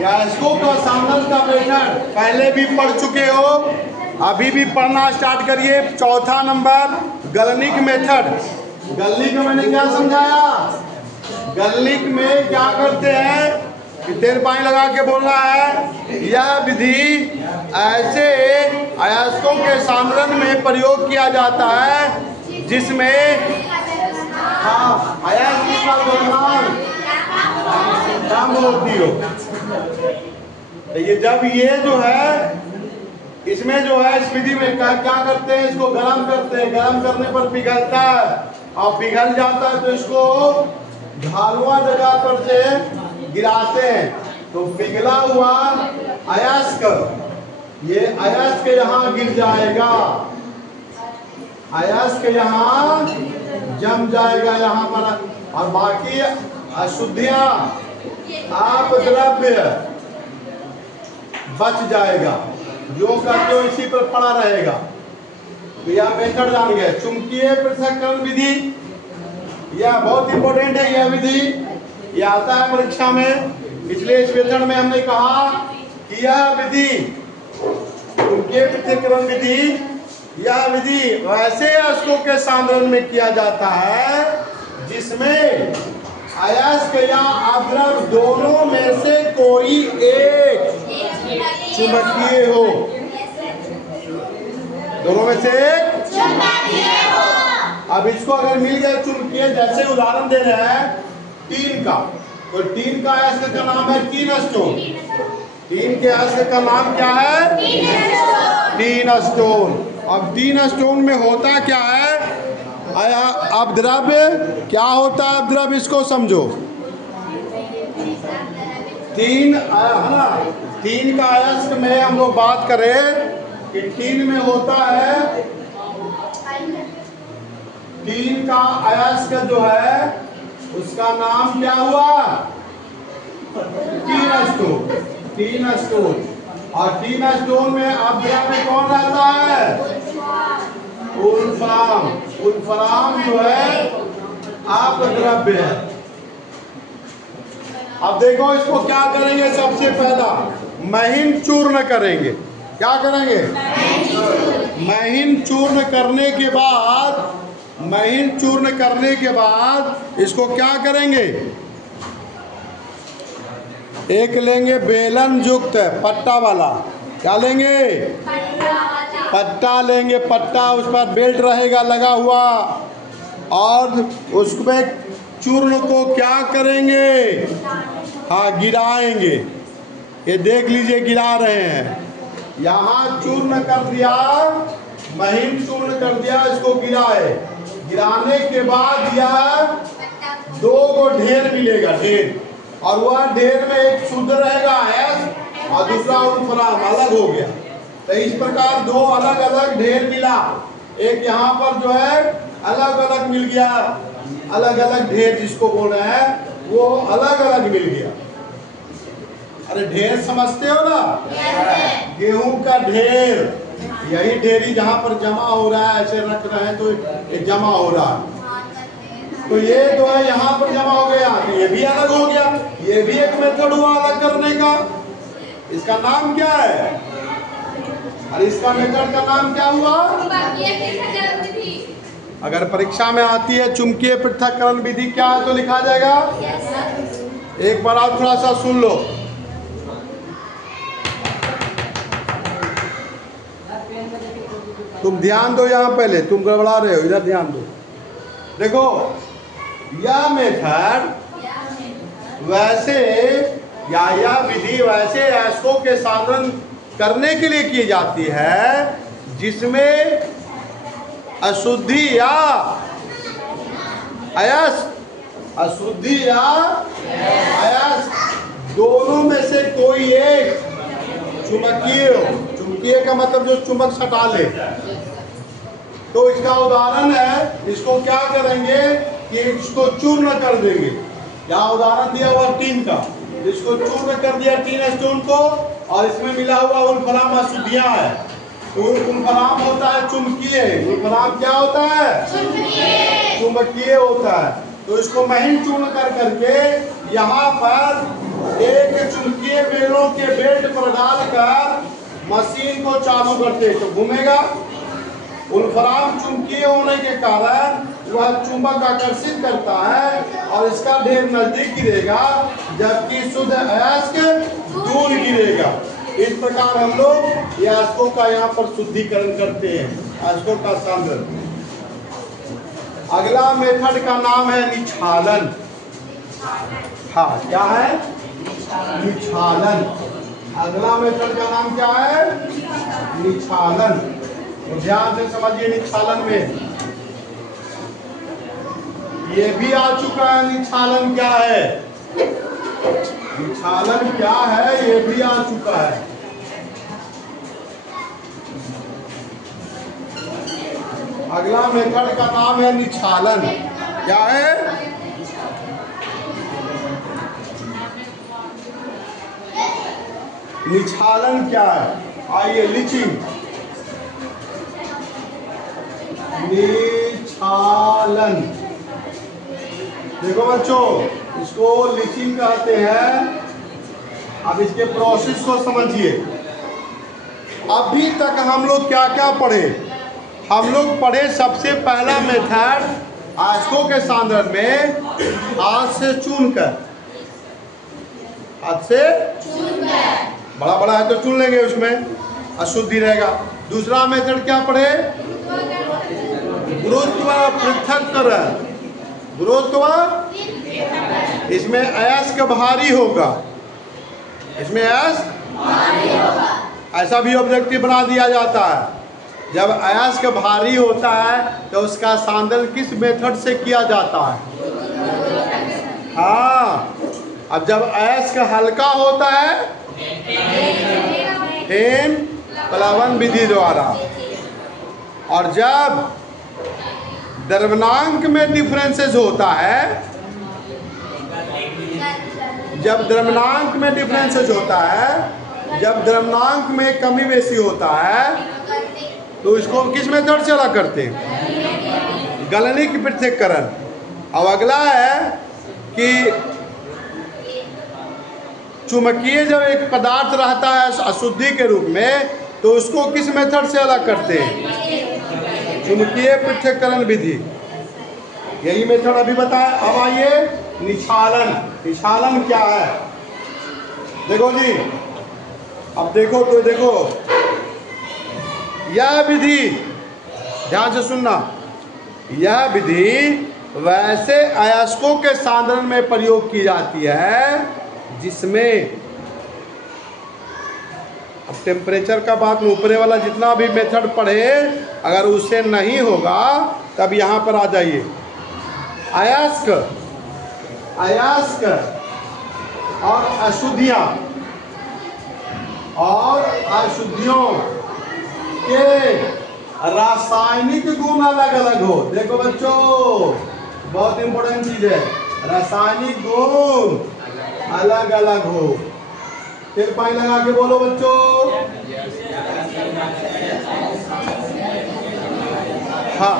अयस्कों का सामंजन का मेथड पहले भी पढ़ चुके हो, अभी भी पढ़ना स्टार्ट करिए। चौथा नंबर गलनिक मेथड। गलनिक में मैंने क्या समझाया? गलनिक में क्या करते हैं कि तेल पानी लगा के बोलना है। यह विधि ऐसे अयस्कों के सामंजन में प्रयोग किया जाता है जिसमें अयस्क का द्रव्यमान कम होती हो। ये जब ये जो है इसमें जो है इस विधि में क्या करते हैं, इसको गर्म करते हैं। गर्म करने पर पिघलता है और पिघल जाता है तो इसको ढालुआ जगह पर से गिराते हैं तो पिघला हुआ अयस्क, ये अयस्क यहाँ गिर जाएगा, अयस्क यहाँ जम जाएगा यहाँ पर, और बाकी अशुद्धियां अपद्रव्य बच जाएगा, जो का जो इसी पर पड़ा रहेगा। तो यह मेथड जान गए। चुंबकीय पृथक्करण विधि, यह बहुत इंपॉर्टेंट है। यह विधि यह आता है परीक्षा में, इसलिए इस मेथड में हमने कहा कि यह विधि चुंबकीय पृथक्करण विधि, यह विधि वैसे अयस्कों के सामंजन में किया जाता है जिसमें अयस्क या अद्रव्य दोनों में से कोई एक चुंबकीय हो, दोनों में से एक चुंबकीय हो। अब इसको अगर मिल गया चुंबकीय, जैसे उदाहरण दे रहे हैं टीन का, तो टीन का अयस्क का नाम है टीन स्टोन। टीन के अयस्क का नाम क्या है? Tin stone. अब टीन स्टोन में होता क्या है? अपद्रव्य क्या होता है? अपद्रव्य इसको समझो। टीन है ना, टीन का अयस्क में हम लोग बात करें कि टीन में होता है, टीन का अयस्क जो है उसका नाम क्या हुआ? Tin stone. Tin stone. और टीन स्टोन में अपद्रव्य कौन रहता है? वुल्फ्राम। वुल्फ्राम जो है अपद्रव्य है। अब देखो इसको क्या करेंगे, सबसे पहला महीन चूर्ण करेंगे। क्या करेंगे? महीन चूर्ण करने के बाद, महीन चूर्ण करने के बाद इसको क्या करेंगे? एक लेंगे बेलन युक्त पट्टा वाला। क्या लेंगे? पट्टा लेंगे। पट्टा, उस पर बेल्ट रहेगा लगा हुआ, और उसमें चूर्ण को क्या करेंगे? हाँ, गिराएंगे। ये देख लीजिए गिरा रहे हैं। यहाँ चूर्ण कर दिया, महीन चूर्ण कर दिया, इसको गिराए। गिराने के बाद यह दो को ढेर मिलेगा, ढेर, और वह ढेर में एक शुद्ध रहेगा अयस्क और दूसरा वुल्फ्राम अलग हो गया। तो इस प्रकार दो अलग अलग ढेर मिला। एक यहाँ पर जो है अलग अलग मिल गया, अलग अलग ढेर जिसको बोल रहे हैं वो अलग अलग मिल गया। अरे ढेर समझते हो ना? गेहूं का ढेर, यही ढेरी जहाँ पर जमा हो रहा है, ऐसे रख रहे हैं तो ये जमा हो रहा है। तो ये जो है यहाँ पर जमा हो गया, तो ये भी अलग हो गया। ये भी एक मेथड हुआ अलग करने का। इसका नाम क्या है? और इसका मेथड का नाम क्या हुआ? अगर परीक्षा में आती है चुंबकीय पृथक्करण विधि क्या है तो लिखा जाएगा। एक बार आप थोड़ा सा सुन लो। तुम ध्यान दो, यहाँ पहले तुम गड़बड़ा रहे हो, इधर ध्यान दो। देखो यह मेथड वैसे या यह विधि वैसे अयस्कों के सामंजन करने के लिए की जाती है जिसमें अशुद्धि या अयस्क, अशुद्धि या अयस्क दोनों में से कोई एक चुंबकीय हो। चुंबकीय का मतलब जो चुंबक सटा ले। तो इसका उदाहरण है, इसको क्या करेंगे कि इसको चूर्ण कर देंगे। यहाँ उदाहरण दिया हुआ टीन का, इसको चूर्ण कर दिया टीन स्टोन को, और इसमें मिला हुआ वुल्फ्राम अशुद्धियां है। तो वुल्फ्राम होता है चुंबकीय। वुल्फ्राम क्या होता है? चुंबकीय होता है। तो इसको महीन चूर्ण कर करके यहाँ पर एक चुंबकीय बेलों के बेल्ट पर डालकर मशीन को चालू करते तो घूमेगा। वोल्फ्राम चुंबकीय होने के कारण वह चुंबक आकर्षित करता है और इसका ढेर नजदीक गिरेगा, जबकि शुद्ध अयस्क दूर गिरेगा। इस प्रकार हम लोग अयस्कों का यहाँ पर शुद्धिकरण करते हैं, अयस्कों का सांद्रण। अगला मेथड का नाम है निछालन। हाँ, क्या है? निछालन। अगला मेथड का नाम क्या है? निछालन। तो ध्यान से समझिए, निछालन में ये भी आ चुका है। निछालन क्या है? निछालन क्या है ये भी आ चुका है। अगला मेथड का नाम है निछालन। क्या है? निछालन क्या है? आइए, लीचिंग। निछालन, देखो बच्चों, इसको लीचिंग कहते हैं। अब इसके प्रोसेस को समझिए। अभी तक हम लोग क्या क्या पढ़े? हम लोग पढ़े सबसे पहला मेथड अयस्कों के सांद्रण में हाथ से चुनकर, हाथ से बड़ा बड़ा है तो चुन लेंगे, उसमें अशुद्धि रहेगा। दूसरा मेथड क्या पढ़े? गुरुत्व पृथक्करण। गुरुत्व, इसमें अयस्क भारी होगा, इसमें अयस्क भारी होगा। ऐसा भी ऑब्जेक्टिव बना दिया जाता है। जब अयस्क भारी होता है तो उसका सांद्रण किस मेथड से किया जाता है? हाँ, अब जब अयस्क हल्का होता है हेम प्लवन विधि द्वारा, और जब द्रव्यनांक में डिफरेंसेस होता है, जब द्रव्यनांक में डिफरेंसेस होता है, जब द्रव्यनांक में कमी बेसी होता है, तो इसको किस मेथड से अलग करते हैं? गलनिक पृथक्करण। अब अगला है कि चुंबकीय जब एक पदार्थ रहता है अशुद्धि के रूप में, तो उसको किस मेथड से अलग करते हैं? चुंबकीय पृथक्करण विधि। यही मेथड अभी बताया। अब आइए निछालन। निछालन क्या है? देखो जी, अब देखो तो देखो, यह विधि, ध्यान से सुनना, यह विधि वैसे अयस्कों के सांद्रण में प्रयोग की जाती है जिसमें, अब टेम्परेचर का बात में ऊपरे वाला जितना भी मेथड पढ़े, अगर उससे नहीं होगा तब यहाँ पर आ जाइए। अयस्क, अयस्क और अशुद्धियाँ और अशुद्धियों के रासायनिक गुण अलग अलग हो। देखो बच्चों, बहुत इंपॉर्टेंट चीज है, रासायनिक गुण अलग अलग हो। फिर पानी लगा के बोलो बच्चों। हाँ,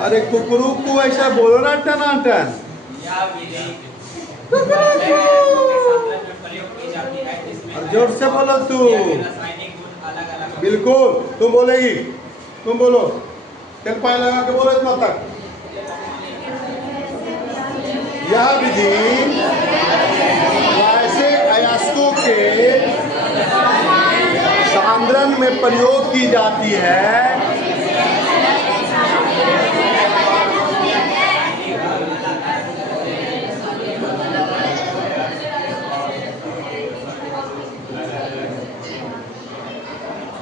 अरे कुकरू को ऐसा बोलो ना, टनाटन। जोर से बोलो तू। बिल्कुल, तुम बोलेगी, तुम बोलो। तेल पानी लगा के बोलो इतना तक। यह विधि वैसे अयस्कों के सांद्रण में प्रयोग की जाती है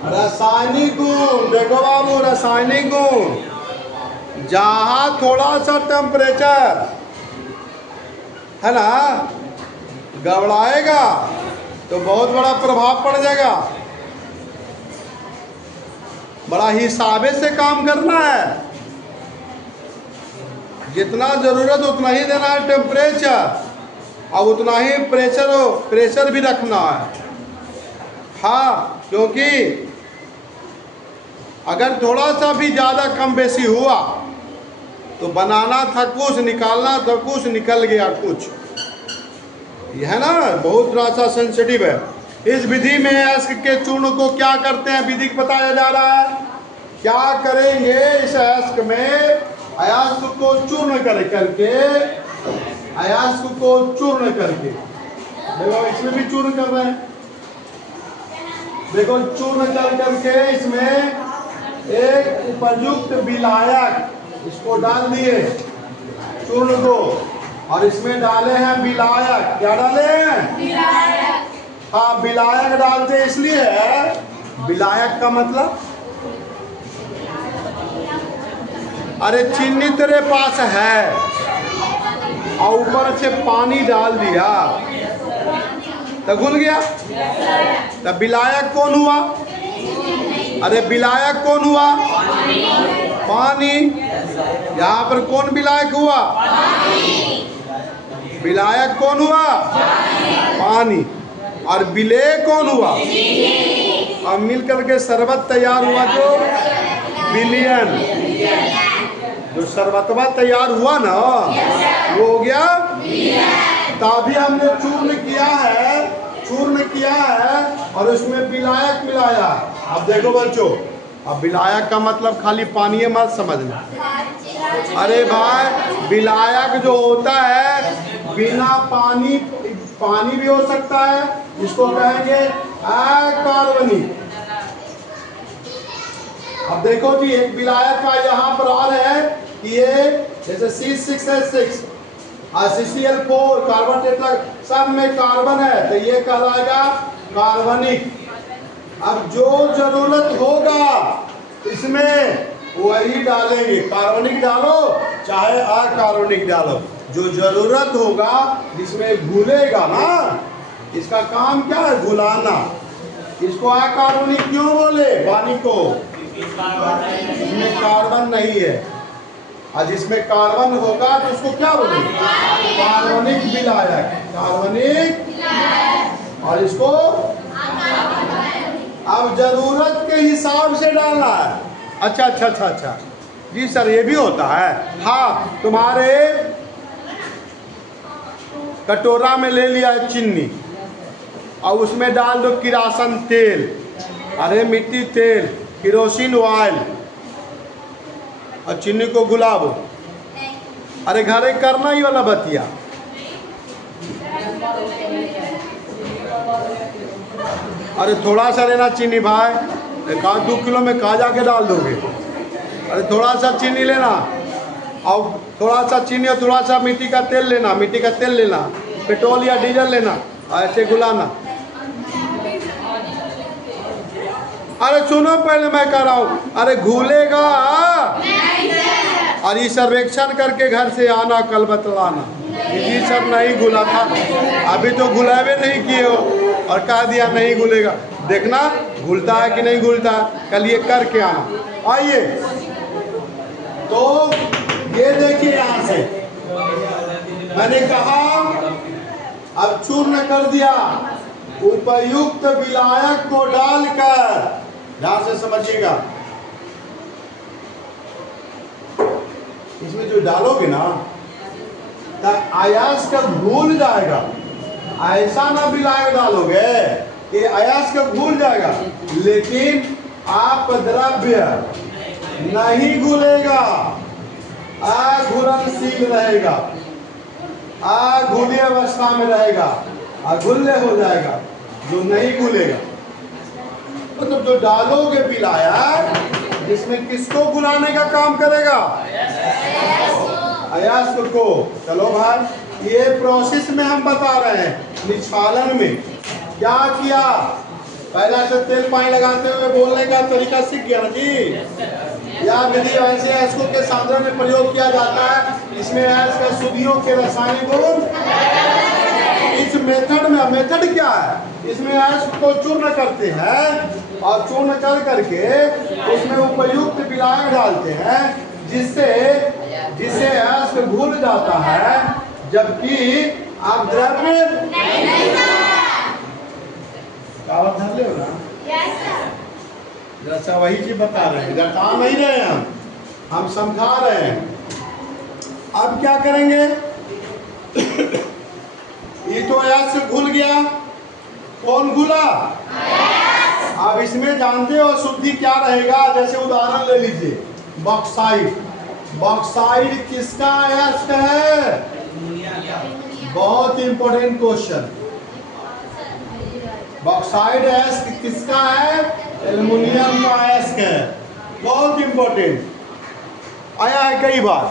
रासायनिक गुण। देखो बाबू, रासायनिक गुण, जहाँ थोड़ा सा टेम्परेचर है ना गड़बड़ाएगा तो बहुत बड़ा प्रभाव पड़ जाएगा। बड़ा हिसाबे से काम करना है, जितना जरूरत उतना ही देना है टेम्परेचर, और उतना ही प्रेशर भी रखना है। हाँ, क्योंकि अगर थोड़ा सा भी ज़्यादा कम बेसी हुआ तो बनाना था कुछ, निकालना था कुछ, निकल गया कुछ। यह है ना, बहुत थोड़ा सा सेंसिटिव है। इस विधि में अयस्क के चूर्ण को क्या करते हैं, विधि बताया जा रहा है। क्या करेंगे इस अयस्क में, अयस्क को चूर्ण करके, अयस्क को चूर्ण करके, देखो इसमें भी चूर्ण कर रहे हैं, देखो चूर्ण कर करके इसमें एक उपयुक्त विलायक इसको डाल दिए चूर्ण को, और इसमें डाले हैं विलायक। क्या डाले हैं? विलायक। हाँ, विलायक डालते इसलिए है, विलायक का मतलब, अरे चीनी तेरे पास है और ऊपर से पानी डाल दिया तो घुल गया, तब विलायक कौन हुआ? अरे विलायक कौन हुआ? पानी। यहाँ पर कौन विलायक हुआ? विलायक कौन हुआ? पानी। और विलेय कौन हुआ? और मिलकर के शरबत तैयार हुआ, जो विलयन, जो शरबतवा तैयार हुआ ना, वो हो गया। तभी हमने चूर्ण किया है, चूर्ण किया है और उसमें विलायक मिलाया। अब देखो बच्चों, अब विलायक का मतलब खाली पानी मत समझना। अरे भाई, विलायक जो होता है बिना पानी, पानी भी हो सकता है, इसको कहेंगे अकार्बनिक। अब देखो जी, एक विलायक का यहाँ पर आ रहा है कि ये जैसे C6H6 और CCl4 कार्बन टेट्रा, सब में कार्बन है, तो ये कहलाएगा कार्बनिक। अब जो जरूरत होगा इसमें वही डालेंगे, कार्बनिक डालो चाहे अकार्बनिक डालो, जो जरूरत होगा जिसमें घुलेगा ना, इसका काम क्या है? घुलाना। इसको अकार्बनिक क्यों बोले? पानी को, इसमें कार्बन नहीं है, और जिसमें कार्बन होगा तो उसको क्या बोलेंगे? कार्बनिक विलायक, कार्बनिक। और इसको अब जरूरत के हिसाब से डालना है। अच्छा अच्छा अच्छा अच्छा जी सर, ये भी होता है। हाँ, तुम्हारे कटोरा में ले लिया है चीनी और उसमें डाल दो किरासन तेल, अरे मिट्टी तेल, केरोसिन ऑयल, और चीनी को गुलाब। अरे घरे करना ही वाला बतिया। अरे थोड़ा सा लेना चीनी भाई, 1-2 किलो में कहाँ जाके डाल दोगे? अरे थोड़ा सा चीनी लेना और थोड़ा सा चीनी और थोड़ा सा मिट्टी का तेल लेना, मिट्टी का तेल लेना, पेट्रोल या डीजल लेना, ऐसे गुलाना। अरे सुनो, पहले मैं कह रहा हूँ, अरे घुलेगा। और ये सर्वेक्षण करके घर से आना, कल बतलाना जी सर नहीं घुला था, अभी तो घुलावे नहीं किए हो और कह दिया नहीं घुलेगा। देखना घुलता है कि नहीं घुलता है, कल ये करके आना। आइए, तो ये देखिए, यहाँ से मैंने कहा अब चूर्ण कर दिया, उपयुक्त विलायक को डालकर, ध्यान से समझिएगा, इसमें जो डालोगे ना तब अयस्क का घुल जाएगा। ऐसा ना विलायक डालोगे कि अयस्क का घुल जाएगा, लेकिन आप द्रव्य नहीं घुलेगा, अघुलनशील रहेगा, अघुली अवस्था में रहेगा, अघुल्य हो जाएगा। जो नहीं घुलेगा मतलब जो डालोगे विलायक, जिसमें किसको घुलाने का काम करेगा? अयस्क को। चलो भाई, ये प्रोसेस में हम बता रहे हैं। निष्पालन में क्या किया, पहला से तेल पानी लगाते हुए बोलने का तरीका सीख गया ना जी। यह विधि वैसे अयस्कों के साधन में प्रयोग किया जाता है। इसमें अयस्क शुद्धियों के रासायनिक गुण, इस मेथड में, मेथड क्या है, इसमें अयस्क को चूर्ण करते हैं और चूर्ण कर करके उसमें उपयुक्त विलायक डालते हैं, जिससे अयस्क घुल जाता है, जबकि आप द्रव्य धर ले ना। जैसा वही चीज बता रहे हैं, डटा नहीं रहे हम समझा रहे हैं। अब क्या करेंगे? ये तो एस घुल गया, कौन घुला? अब इसमें जानते हो अशुद्धि क्या रहेगा? जैसे उदाहरण ले लीजिए, बॉक्साइड। बॉक्साइड किसका अयस्क है? बहुत इंपॉर्टेंट क्वेश्चन। बॉक्साइड अयस्क किसका है? एल्युमिनियम का अयस्क है। बहुत इंपॉर्टेंट, आया है कई बार।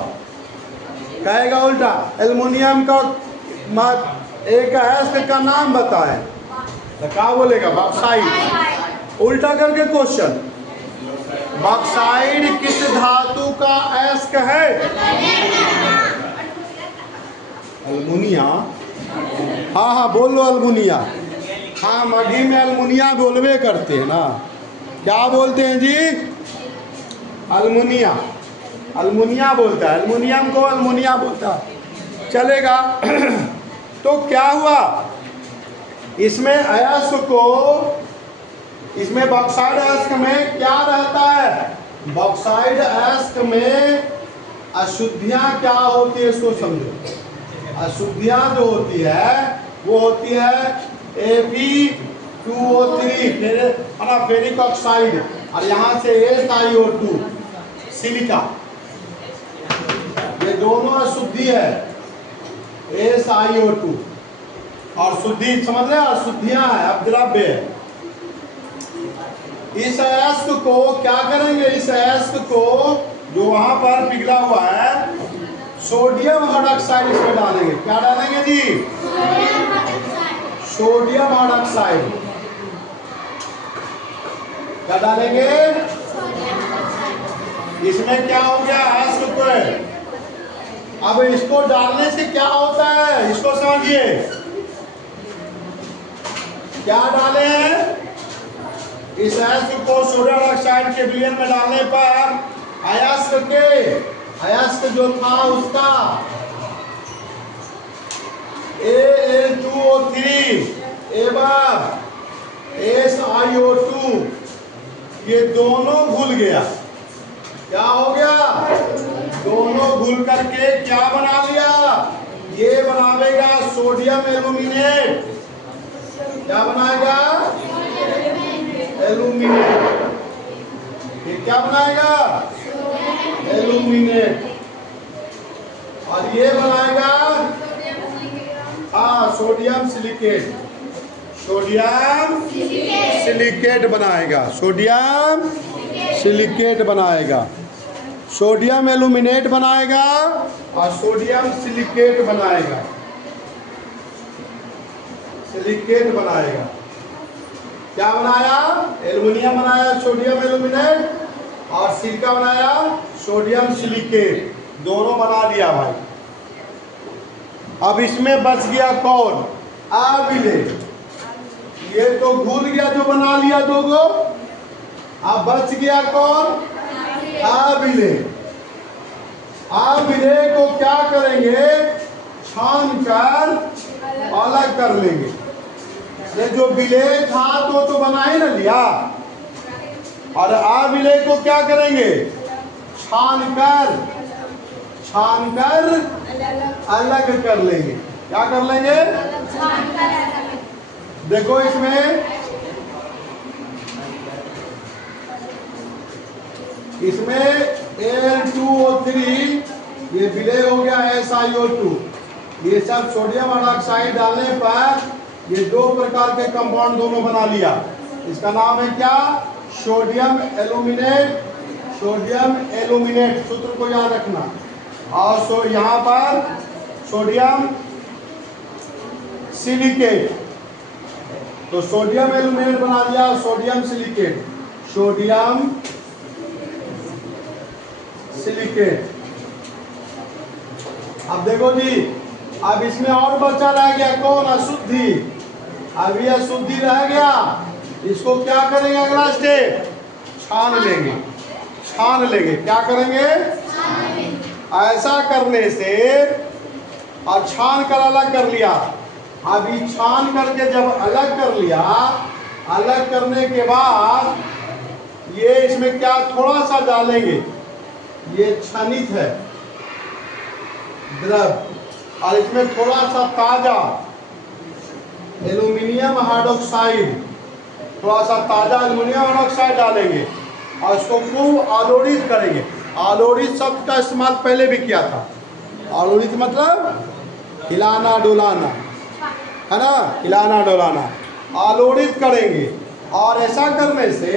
कहेगा उल्टा, एल्युमिनियम का एक अयस्क का नाम बताएं, तो क्या बोलेगा? बॉक्साइड। उल्टा करके क्वेश्चन, बॉक्साइड किस धातु का अयस्क है? अल्मुनिया। हाँ हाँ बोल लो, अल्मुनिया। हाँ, मगही में अल्मुनिया बोलवे करते हैं ना। क्या बोलते हैं जी? अल्मुनिया। अल्मुनिया बोलता है, अल्मुनियम को अल्मुनिया बोलता है, चलेगा। तो क्या हुआ? इसमें अयस्क को, इसमें बॉक्साइड अयस्क में क्या रहता है? बॉक्साइड अयस्क में अशुद्धियां क्या होती है, इसको समझो। अशुद्धियां जो होती है वो होती है Fe2O3 फेरिक ऑक्साइड, और यहाँ से SiO2 सिलिका। ये दोनों अशुद्धि है, SiO2। और शुद्धि समझ रहे हैं, अशुद्धियां है, अब द्रव्य है। इस अयस्क को क्या करेंगे? इस अयस्क को जो वहां पर पिघला हुआ है, सोडियम हाइड्रॉक्साइड इसमें डालेंगे। क्या डालेंगे जी? Sodium hydroxide. क्या डालेंगे? इसमें क्या हो गया? अयस्क को। अब इसको डालने से क्या होता है, इसको समझिए। क्या डाले हैं? इस अयस्क को सोडियम हाइड्रॉक्साइड के विलयन में डालने पर अयस्क जो था उसका Al2O3 एवं SiO2 ये दोनों घुल गया। क्या हो गया? दोनों घुल करके क्या बना लिया? ये बनावेगा सोडियम एल्यूमिनेट। क्या बनाएगा? एल्यूमिनेट। ये क्या बनाएगा? एल्यूमिनेट। और ये बनाएगा सोडियम सिलिकेट। सोडियम सिलिकेट बनाएगा, सोडियम सिलिकेट बनाएगा, सोडियम एल्यूमिनेट बनाएगा और सोडियम सिलिकेट बनाएगा, सिलिकेट बनाएगा। क्या बनाया? एल्युमिनियम बनाया, सोडियम एल्यूमिनेट, और सिलिका बनाया, सोडियम सिलिकेट। दोनों बना लिया भाई। अब इसमें बच गया कौन? अविलेय। ये तो घुल गया जो बना लिया दो गो। अब बच गया कौन? अविलेय। अविलेय को क्या करेंगे? छान कर अलग कर लेंगे। ये जो विलेय था तो बना ही ना लिया, और अविलेय को क्या करेंगे? छान कर अलग कर लेंगे। क्या कर लेंगे? देखो इसमें Al2O3 ये विलेय हो गया SiO2। ये सब सोडियम हाइड्रॉक्साइड डालने पर ये दो प्रकार के कंपाउंड दोनों बना लिया। इसका नाम है क्या? Sodium aluminate. सोडियम एल्यूमिनेट सूत्र को याद रखना। और यहाँ पर सोडियम सिलिकेट। तो सोडियम एल्यूमिनेट बना दिया, सोडियम सिलिकेट, सोडियम सिलिकेट। अब देखो जी, अब इसमें और बचा रह गया कौन? अशुद्धि। अब ये अशुद्धि रह गया, इसको क्या करेंगे? अगला स्टेप छान लेंगे। छान लेंगे। क्या करेंगे? ऐसा करने से, और छान कर अलग कर लिया। अभी छान करके जब अलग कर लिया, अलग करने के बाद ये इसमें क्या थोड़ा सा डालेंगे? ये क्षनित है, द्रव। और इसमें थोड़ा सा ताजा एल्यूमिनियम हाइड्रोक्साइड, थोड़ा सा ताजा एल्यूमिनियम हाइड्रोक्साइड डालेंगे और इसको खूब आलोड़ित करेंगे। आलोड़ित शब्द का इस्तेमाल पहले भी किया था। आलोड़ित मतलब हिलाना डुलाना, है ना, हिलाना डुलाना। आलोड़ित करेंगे और ऐसा करने से,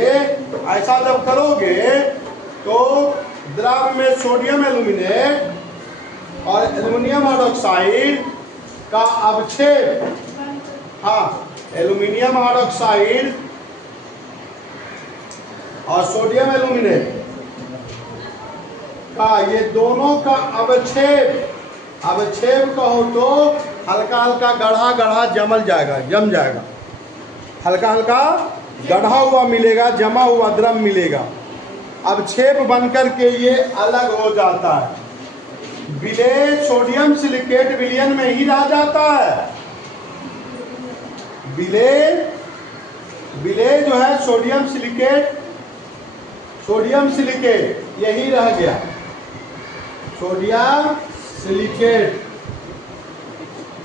ऐसा जब करोगे तो द्रव में सोडियम एल्यूमिनेट और एल्यूमिनियम हाइड्रोक्साइड का अवक्षेप, हाँ, एल्यूमिनियम हाइड्रोक्साइड और सोडियम एल्यूमिनेट का, ये दोनों का अवक्षेप, अवक्षेप कहो तो हल्का हल्का गढ़ा गढ़ा जम जाएगा, हल्का हल्का गढ़ा हुआ मिलेगा, जमा हुआ द्रव मिलेगा। अवक्षेप बनकर के ये अलग हो जाता है। विलेय सोडियम सिलिकेट विलयन में ही रह जाता है। विलेय जो है सोडियम सिलिकेट यही रह गया। सोडियम सिलिकेट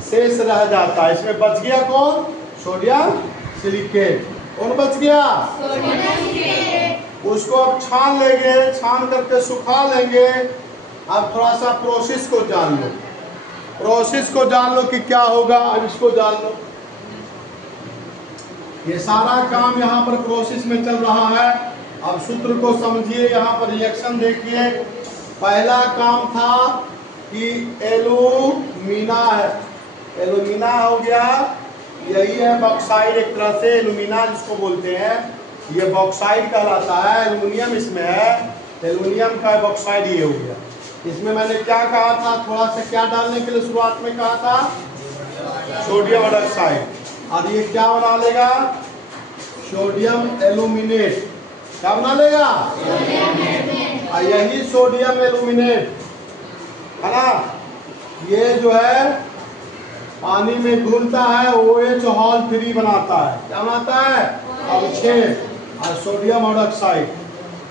शेष रह जाता है। इसमें बच गया कौन? Sodium silicate. कौन बच गया? उसको अब छान लेंगे, छान करके सुखा लेंगे। अब थोड़ा सा प्रोसेस को जान लो, प्रोसेस को जान लो कि क्या होगा। अब इसको जान लो, ये सारा काम यहाँ पर प्रोसेस में चल रहा है। अब सूत्र को समझिए, यहाँ पर रिएक्शन देखिए। पहला काम था कि एल्यूमिना है, एल्यूमिना हो गया, यही है बॉक्साइड, एक तरह से एल्यूमिना जिसको बोलते हैं, ये बॉक्साइड कहलाता है। एल्यूमिनियम इसमें है, एल्यूमिनियम का बॉक्साइड ये हो गया। इसमें मैंने क्या कहा था, थोड़ा सा क्या डालने के लिए शुरुआत में कहा था? Sodium hydroxide. और ये क्या बना लेगा? Sodium aluminate. क्या बना लेगा? और यही सोडियम एल्यूमिनेट है ना, ये जो है पानी में घुलता है, OH हॉल 3 बनाता है। क्या बनाता है? अवक्षेप और सोडियम हाइड्रोक्साइड।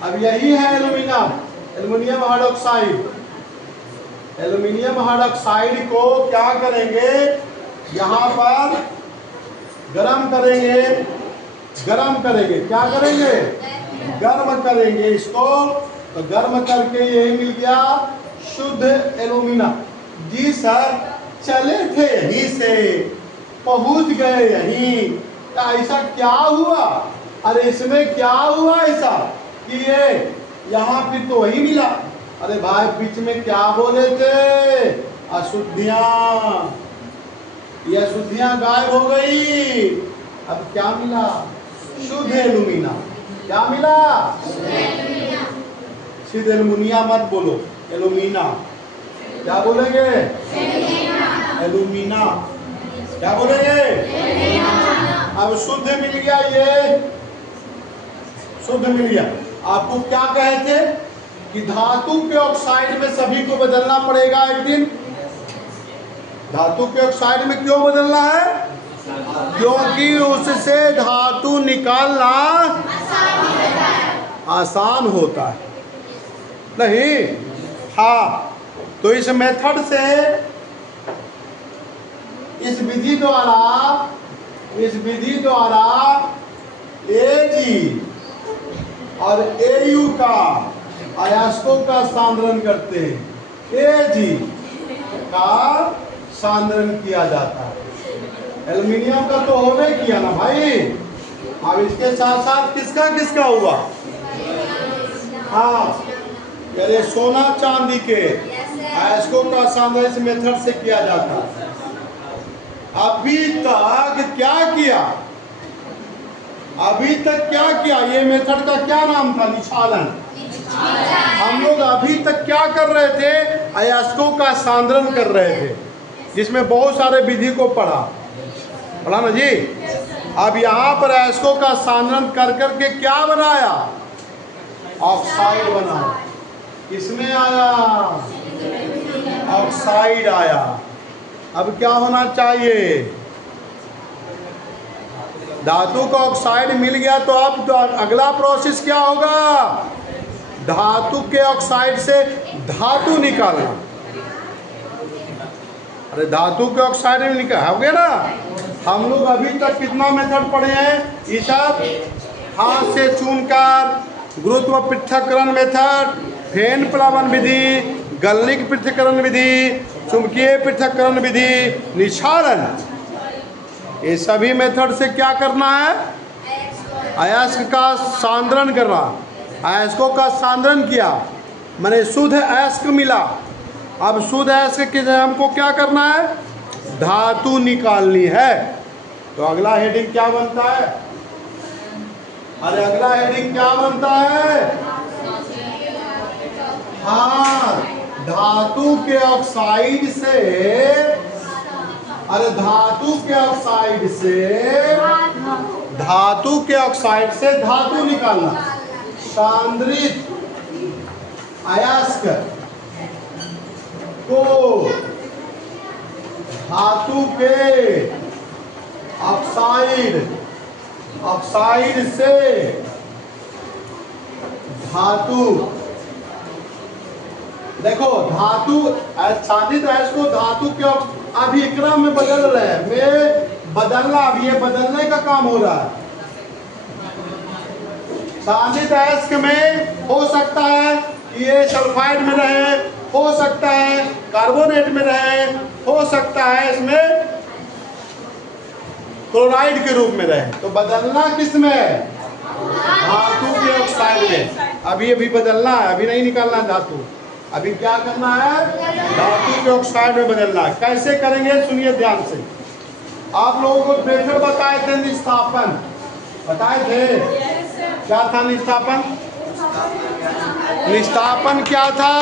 अब यही है एल्यूमिनियम हाइड्रोक्साइड। एल्यूमिनियम हाइड्रोक्साइड को क्या करेंगे, यहाँ पर गरम करेंगे, गरम करेंगे। क्या करेंगे? गर्म करेंगे इसको। तो गर्म करके यही मिल गया शुद्ध एल्यूमिना। जी सर, चले थे यहीं से, पहुंच गए यहीं, तो ऐसा क्या हुआ? अरे इसमें क्या हुआ ऐसा कि ये यहाँ फिर तो वही मिला? अरे भाई बीच में क्या बोले थे? अशुद्धियाँ, ये अशुद्धियाँ गायब हो गई। अब क्या मिला? शुद्ध एल्यूमिना। क्या मिला? शुद्ध एल्यूमिनिया मत बोलो, एल्यूमिना। क्या बोलेंगे? एल्यूमिना। क्या बोलेंगे? अब शुद्ध मिल गया, ये शुद्ध मिल गया। आपको क्या कहे थे कि धातु के ऑक्साइड में सभी को बदलना पड़ेगा एक दिन। धातु के ऑक्साइड में क्यों बदलना है? क्योंकि उससे धातु निकालना आसान होता है। नहीं, हाँ, तो इस मेथड से, इस विधि द्वारा Ag और Au का अयस्कों का सांद्रण करते हैं। Ag का सांद्रण किया जाता है। एल्यूमिनियम का तो होने किया ना भाई। अब इसके साथ साथ किसका किसका हुआ? हाँ, यानी सोना चांदी के अयस्कों का सांद्रण इस मेथड से किया जाता है। अभी तक क्या किया? अभी तक क्या किया? ये मेथड का क्या नाम था? निछालन। हम लोग अभी तक क्या कर रहे थे? अयस्कों का सांद्रण कर रहे थे, जिसमें बहुत सारे विधि को पढ़ा ना जी। अब यहाँ पर अयस्कों का सांद्रण कर करके क्या बनाया? ऑक्साइड बनाया। किसमें आया? ऑक्साइड आया। अब क्या होना चाहिए? धातु का ऑक्साइड मिल गया, तो अब तो अगला प्रोसेस क्या होगा? धातु के ऑक्साइड से धातु निकालना। अरे धातु के ऑक्साइड में निकल हो गया ना। हम लोग अभी तक कितना मेथड पढ़े हैं? ये सब हाथ से चूनकर, गुरुत्व पृथक्करण मेथड, फेन प्लावन विधि, गलनिक पृथक्करण विधि, चुंबकीय पृथक्करण विधि, निक्षारण, ये सभी मेथड से क्या करना है? अयस्क का सांद्रण करना। अयस्कों का सांद्रण किया, मैंने शुद्ध अयस्क मिला। अब शुद्ध अयस्क के लिए हमको क्या करना है? धातु निकालनी है। तो अगला हेडिंग क्या बनता है? अरे अगला हेडिंग क्या बनता है? हाँ, धातु के ऑक्साइड से, अरे धातु के ऑक्साइड से, धातु के ऑक्साइड से धातु निकालना। सांद्रित अयस्क को धातु के ऑक्साइड से धातु, देखो धातु सांद्रित अयस्क को धातु के, अभी क्रम में बदल रहे हैं, मैं बदलना, अब ये बदलने का काम हो रहा है। सांद्रित अयस्क में हो सकता है कि ये सल्फाइड में रहे, हो सकता है कार्बोनेट में रहे, हो सकता है इसमें क्लोराइड के रूप में रहे। तो बदलना किस में है? धातु के ऑक्साइड में। अभी बदलना है, अभी नहीं निकालना है धातु। अभी क्या करना है? धातु के ऑक्साइड में बदलना है। कैसे करेंगे सुनिए ध्यान से। आप लोगों को प्रेशर बताए थे, निस्थापन बताए थे। क्या था निस्थापन? निस्थापन क्या था?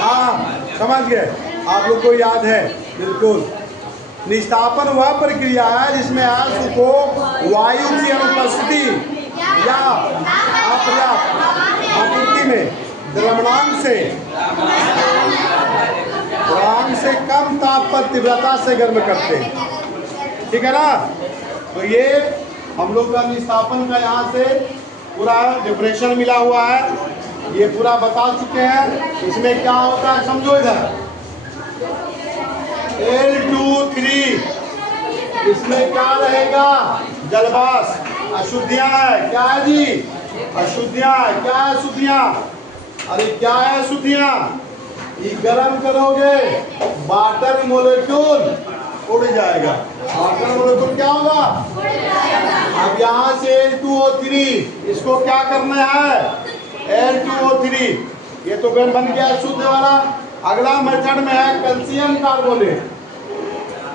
हाँ समझ गए, आप लोग को याद है बिल्कुल। निस्थापन वह प्रक्रिया है जिसमें अयस्क को वायु की अनुपस्थिति या अपर्याप्त आपूर्ति में द्रव्यमान से कम ताप पर तीव्रता से गर्म करते हैं। ठीक है ना? तो ये हम लोग का निस्थापन का यहाँ से पूरा डिफरेंशियल मिला हुआ है, ये पूरा बता चुके हैं। इसमें क्या होता है समझो इधर। L2-3 इसमें क्या रहेगा? जलवाष्प, अशुद्धियां है। क्या है जी? अशुद्धियां है। क्या है अशुद्धियां? अरे क्या है अशुद्धियां? ये गर्म करोगे वाटर मोलेक्यूल उड़ जाएगा। वाटर मोलेक्यूल क्या होगा? अब यहाँ से L2O3, इसको क्या करना है? L2O3, ये तो बन गया शुद्ध वाला। अगला मेथड में है कैल्शियम कार्बोनेट।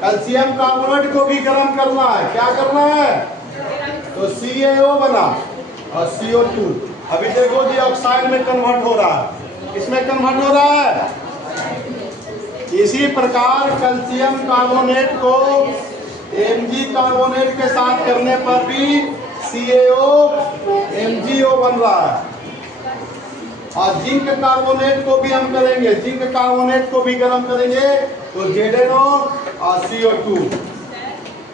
कैल्शियम कार्बोनेट को भी गर्म करना है। क्या करना है? तो CaO बना और CO2। अभी देखो जी ऑक्साइड में कन्वर्ट हो रहा है, इसमें कन्वर्ट हो रहा है। इसी प्रकार कैल्शियम कार्बोनेट को Mg कार्बोनेट के साथ करने पर भी CaO MgO बन रहा है। और जिंक कार्बोनेट को भी हम करेंगे, जिंक कार्बोनेट को भी गर्म करेंगे तो ZnO और CO2।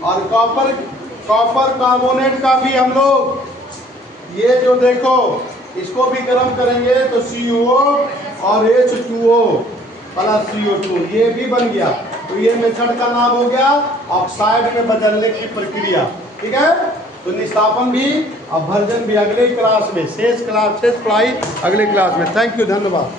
और कॉपर कार्बोनेट का भी हम लोग, ये जो देखो इसको भी गर्म करेंगे तो CuO और H2O प्लस CO2, ये भी बन गया। तो ये मेथड का नाम हो गया ऑक्साइड में बदलने की प्रक्रिया। ठीक है? तो निस्थापन भी, अपभर्जन भी अगले क्लास में, शेष पढ़ाई अगले क्लास में। थैंक यू, धन्यवाद।